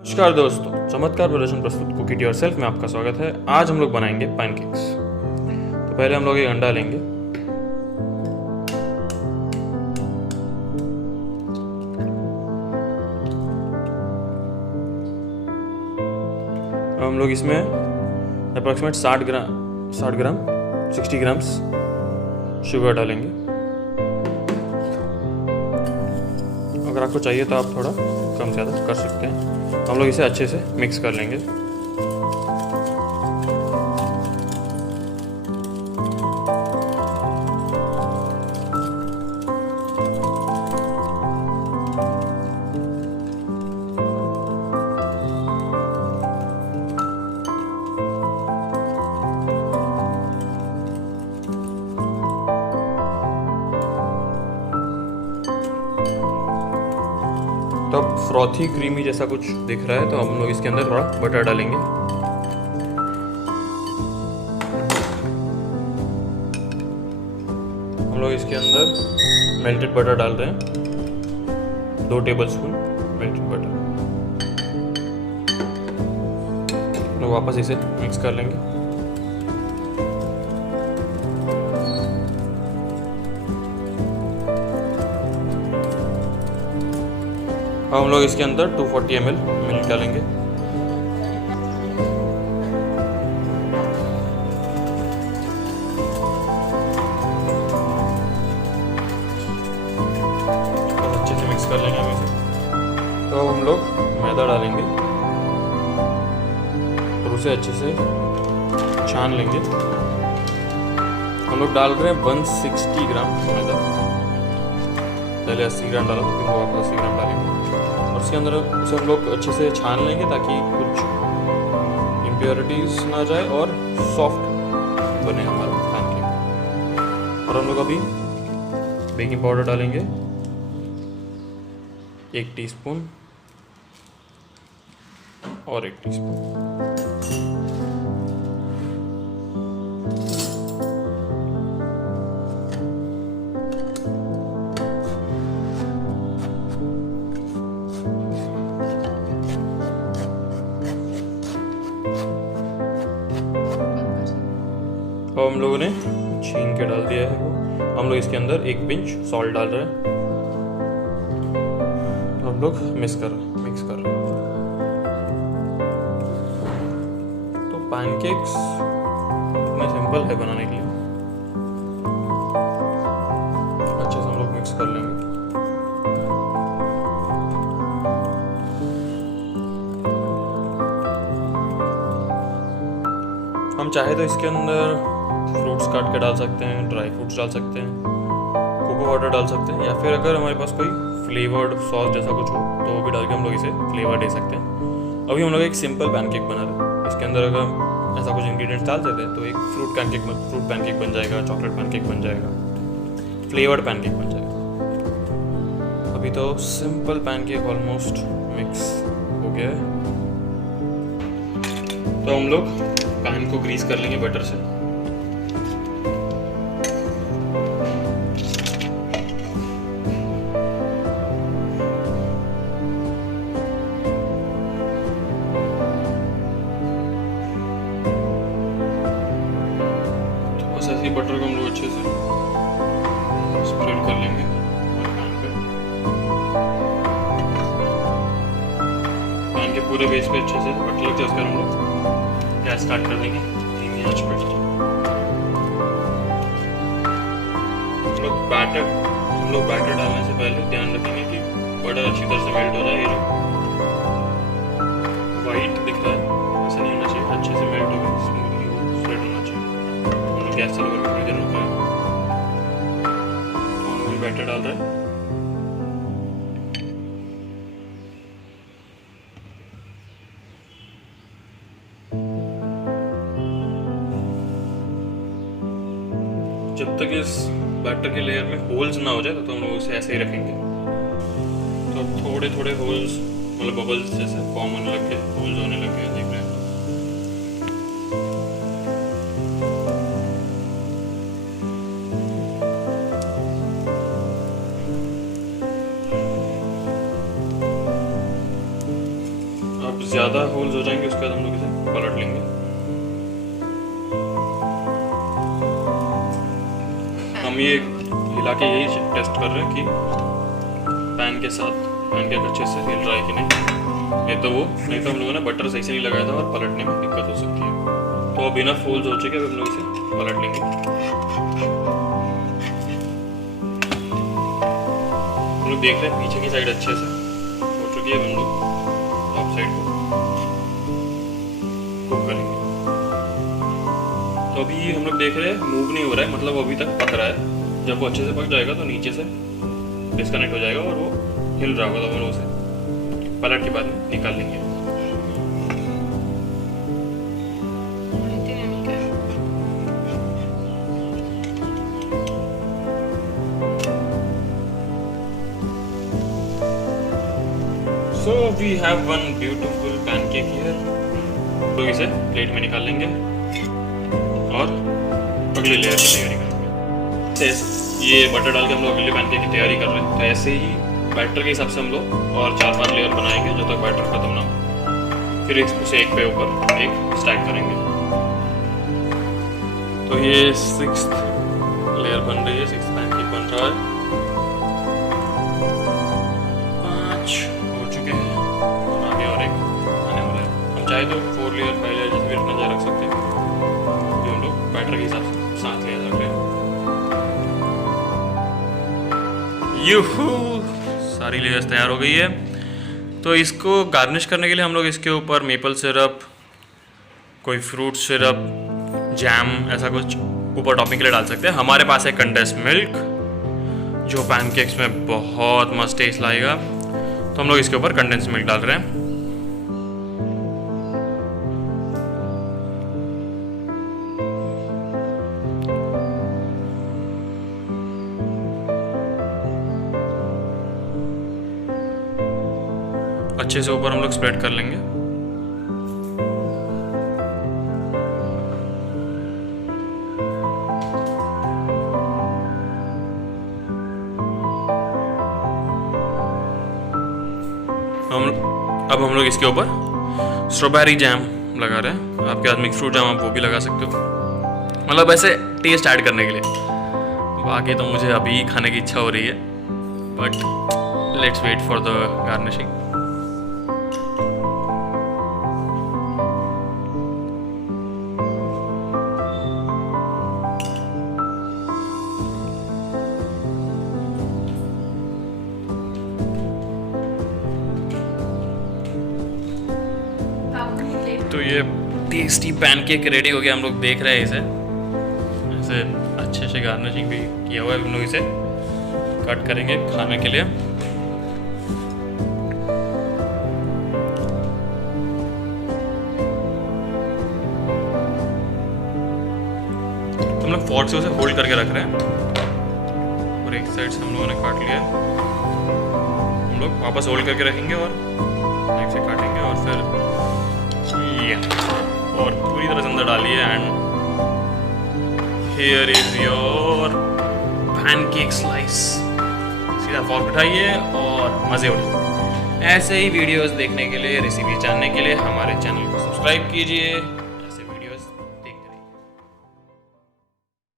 नमस्कार दोस्तों, चमत्कार प्रदर्शन प्रस्तुत कुक इट योरसेल्फ में आपका स्वागत है। आज हम लोग बनाएंगे पैनकेक्स। तो पहले हम लोग एक अंडा लेंगे। हम लोग इसमें अप्रॉक्सीमेट 60 ग्राम 60 ग्राम्स शुगर डालेंगे। अगर आपको चाहिए तो आप थोड़ा कम ज़्यादा कर सकते हैं। हम लोग इसे अच्छे से मिक्स कर लेंगे। तो अब फ्रॉथी क्रीमी जैसा कुछ दिख रहा है, तो हम लोग इसके अंदर थोड़ा बटर डालेंगे। हम लोग इसके अंदर मेल्टेड बटर डाल रहे हैं, 2 टेबलस्पून मेल्टेड बटर। लोग वापस इसे मिक्स कर लेंगे। अब हम लोग इसके अंदर 240 ml मिल्क डालेंगे। और अच्छे से मिक्स कर लेंगे हम इसे। तो अब हम लोग मैदा डालेंगे और उसे अच्छे से छान लेंगे। हम लोग डाल रहे हैं 160 ग्राम मैदा। पहले 80 ग्राम डाला, तो फिर वापस 80 ग्राम डालेंगे। और उसके अंदर उसे हम लोग अच्छे से छान लेंगे ताकि कुछ इम्प्योरिटीज ना जाए और सॉफ्ट बने हमारा पैनकेक। और हम लोग अभी बेकिंग पाउडर डालेंगे 1 टीस्पून और 1 टीस्पून। और हम लोगों ने छीन के डाल दिया है वो। हम लोग इसके अंदर 1 पिंच सॉल्ट डाल रहे हैं। हम लोग मिक्स कर रहे हैं। तो पैनकेक्स इतना सिंपल है बनाने के लिए। अच्छे से हम लोग मिक्स कर लेंगे। हम चाहे तो इसके अंदर फ्रूट्स काट के डाल सकते हैं, ड्राई फ्रूट्स डाल सकते हैं, कोको वाटर डाल सकते हैं, या फिर अगर हमारे पास कोई फ्लेवर्ड सॉस जैसा कुछ हो तो वो भी डाल के हम लोग इसे फ्लेवर दे सकते हैं। अभी हम लोग एक सिंपल पैनकेक बना रहे हैं। इसके अंदर अगर हम ऐसा कुछ इंग्रेडिएंट्स डाल देते हैं तो एक फ्रूट पैनकेक बन जाएगा, चॉकलेट पैनकेक बन जाएगा, फ्लेवर्ड पैनकेक बन जाएगा। अभी तो सिंपल पैनकेक ऑलमोस्ट मिक्स हो गया है। तो हम लोग पैन को ग्रीस कर लेंगे बटर से। तो बस ऐसे बटर को हम लोग अच्छे से स्प्रेड कर लेंगे पैन पे। पैन के पूरे बेस पे अच्छे से बटर लग जाए, उसके बाद हम लोग गैस स्टार्ट कर देंगे धीमी आंच पर। हम लोग बैटर डालने से पहले ध्यान रखेंगे कि बटर अच्छी तरह से मेल्ट हो जाए। ये जो वाइट दिख रहा है ऐसा नहीं होना चाहिए, अच्छे से मेल्ट हो गया, स्मूथली स्प्रेड होना चाहिए। हम लोग गैस चालू करके थोड़ी देर रुक रहे हैं। तो हम लोग बैटर डाल रहे हैं। जब तक इस बैटर के लेयर में होल्स ना हो जाए तो हम लोग उसे ऐसे ही रखेंगे। तो थोड़े थोड़े होल्स, मतलब बबल्स जैसे फॉर्म होने लग गए, होल्स होने लग गए, देख रहे हैं। अब ज़्यादा होल्स हो जाएंगे उसके बाद हम लोग इसे पलट लेंगे। हम ये हिला के यही टेस्ट कर रहे हैं कि पैनकेक अच्छे से हिल रहा है कि नहीं तो हम लोगों ने बटर सही से नहीं लगाया था और पलटने में दिक्कत हो सकती है। तो अब इनफ होल्स हो चुके हैं, हम लोग इसे पलट लेंगे। हम लोग देख रहे हैं पीछे की साइड अच्छे से हो चुकी है, हम लोग टॉप साइड को कुक करेंगे। तो अभी हम लोग देख रहे हैं मूव नहीं हो रहा है, मतलब वो अभी तक पक रहा है। जब वो अच्छे से पक जाएगा तो नीचे से डिस्कनेक्ट हो जाएगा और वो हिल रहा होगा, तो हम लोग उसे पलट के बाद में निकाल लेंगे। So we have one beautiful pancake here. तो इसे प्लेट में निकाल लेंगे और अगले लेयर की तैयारी करेंगे। ये बटर डाल के हम लोग अगले पैनकेक की तैयारी कर रहे हैं। तो ऐसे ही बैटर के हिसाब से हम लोग और 4-5 लेयर बनाएंगे जब तक बैटर खत्म ना हो। फिर उसे एक पे ऊपर एक स्टैक करेंगे। तो ये 6th लेयर बन रही है, 6th पैनकेक बन रहा है। 5 हो चुके हैं और आगे और एक आने वाला है। हम चाहे तो 4 लेयर 5 लेयर जैसे भी रखना चाहे रख सकते हैं, जो हम लोग बैटर के हिसाब से 7 लेयर रख रहे हैं। यूहू, सारी लेयर्स तैयार हो गई है। तो इसको गार्निश करने के लिए हम लोग इसके ऊपर मेपल सिरप, कोई फ्रूट सिरप, जैम ऐसा कुछ ऊपर टॉपिंग के लिए डाल सकते हैं। हमारे पास है कंडेंस मिल्क जो पैनकेक्स में बहुत मस्त टेस्ट लाएगा, तो हम लोग इसके ऊपर कंडेंस मिल्क डाल रहे हैं। अच्छे से ऊपर हम लोग स्प्रेड कर लेंगे। अब हम लोग इसके ऊपर स्ट्रॉबेरी जैम लगा रहे हैं। आपके हाथ में फ्रूट जैम आप वो भी लगा सकते हो, मतलब ऐसे टेस्ट ऐड करने के लिए। बाकी तो मुझे अभी खाने की इच्छा हो रही है, but let's wait for the garnishing. तो ये टेस्टी पैनकेक रेडी हो गया। हम लोग देख रहे हैं इसे, ऐसे अच्छे से गार्निशिंग भी किया हुआ है। हम लोग इसे कट करेंगे खाने के लिए। हम लोग फोर्क से उसे होल्ड करके रख रहे हैं और एक साइड से हम लोगों ने काट लिया। हम लोग वापस होल्ड करके रखेंगे और एक से काटेंगे और फिर और पूरी तरह से अंदर डालिए। And here is your pancake slice. सीधा फॉर्क उठाइए और मज़े उठाइए। ऐसे ही वीडियोस देखने के लिए, रेसिपी जानने के लिए हमारे चैनल को सब्सक्राइब कीजिए।